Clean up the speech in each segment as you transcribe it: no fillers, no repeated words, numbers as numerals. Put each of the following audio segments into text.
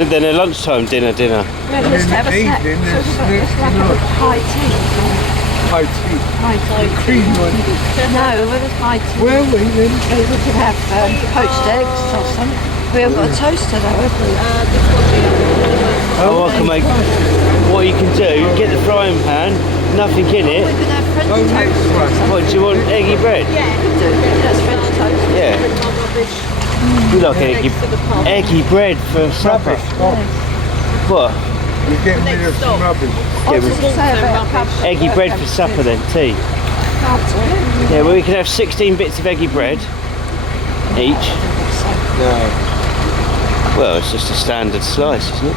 Then a lunchtime dinner. Yeah, let's have a snack. Evening, there's Let's snacks have and a all. high tea. High tea. High tea. Cream one. No, with a high tea. Where are we then? We could have poached eggs or something. We haven't got a toaster though, have we? Oh, I can make. What you can do, get the frying pan, nothing in We it. could have French Oh, toast. next one. What, do you want eggy bread? We could do. That's French toast. Yeah. We like eggy bread for supper. Rubbish. Oh, What? you're getting rid of some rubbish. What did you say about Eggy bread for supper then, tea. Yeah, well we can have 16 bits of eggy bread each. No. Well, it's just a standard slice, isn't it?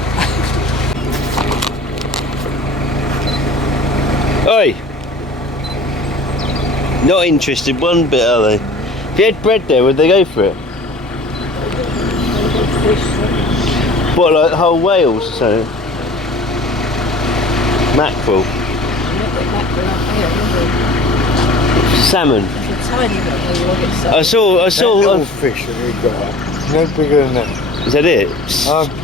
Oi! Not interested one bit, are they? If you had bread there, would they go for it? What, like whole whales or something? Mackerel? Salmon? I saw That little fish that we got, no bigger than that. is that it?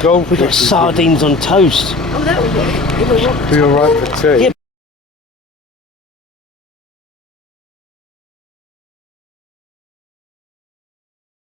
Goldfish. We've got sardines on toast. Oh, that would be Be alright for tea. Yeah.